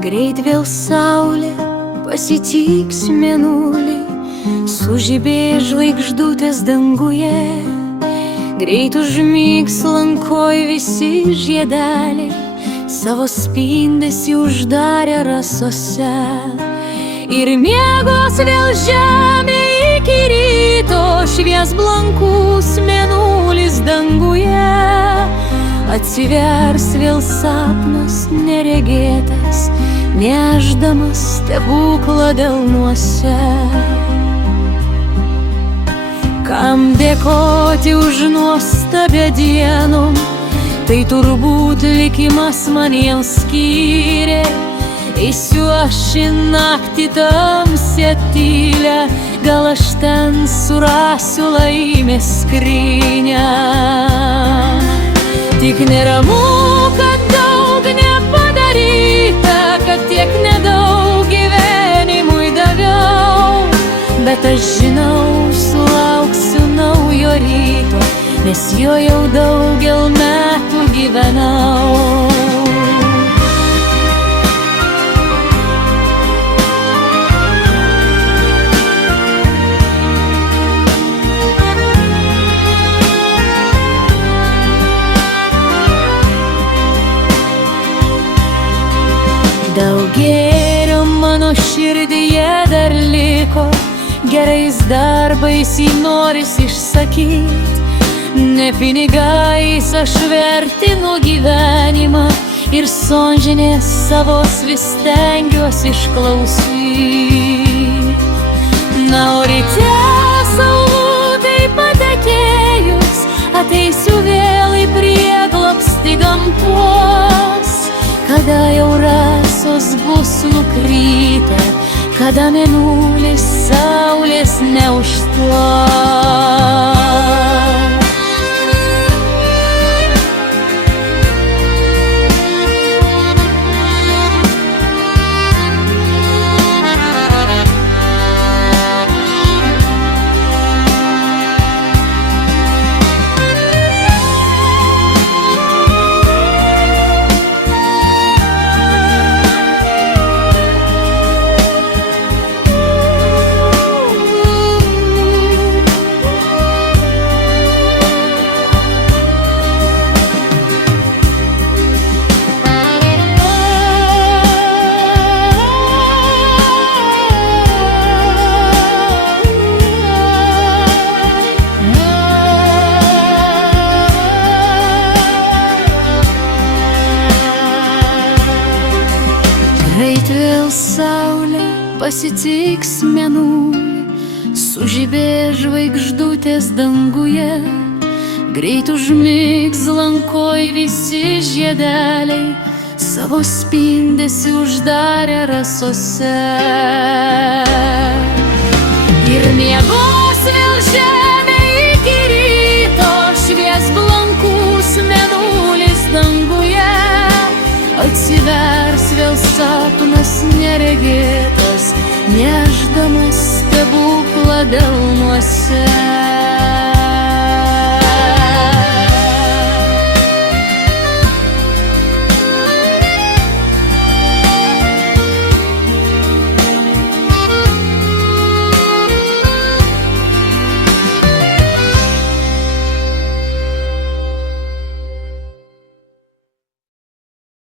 Greit vėl saulė pasitiks mėnulį, sužibės žvaigždutės danguje. Greit užmigs lankoj visi žiedeliai, savo spindesį uždarę rasose. Ir miegos vėl žemė iki ryto, švies blankus mėnulis danguje. Atsivers vėl sapnas neregėtas, nešdamas stebuklą delnuose. Kam dėkoti už nuostabią dieną, tai turbūt likimas man jau skyrė. Eisiu aš į naktį tamsią tylią, gal aš ten surasiu laimės skrynią. Tik neramu, kad daug nepadaryta, kad tiek nedaug gyvenimui daviau. Bet aš žinau, sulauksiu naujo ryto, nes jo jau daugel metų gyvenau. Daug gėrio mano širdyje dar liko, gerais darbais jį noris išsakyt. Ne pinigais aš vertinu gyvenimą ir sonžinės savos vis stengiuosi išklausyt. Na, o ryte saulutei patekėjus, ateisiu vėl į prieglobstį gamtos. Kada jau rasos bus nukrytę, kada mėnulis saulės neužtvars. Greit vėl saulė pasitiks mėnulį, sužibės žvaigždutės danguje. Greit užmigs lankoj visi žiedeliai, savo spindesį uždarę rasose. Ir miegos vėl žemė iki ryto, švies blankus mėnulis danguje. Atsivers vėl sapnas neregėtas, nešdamas stebuklą delnuose.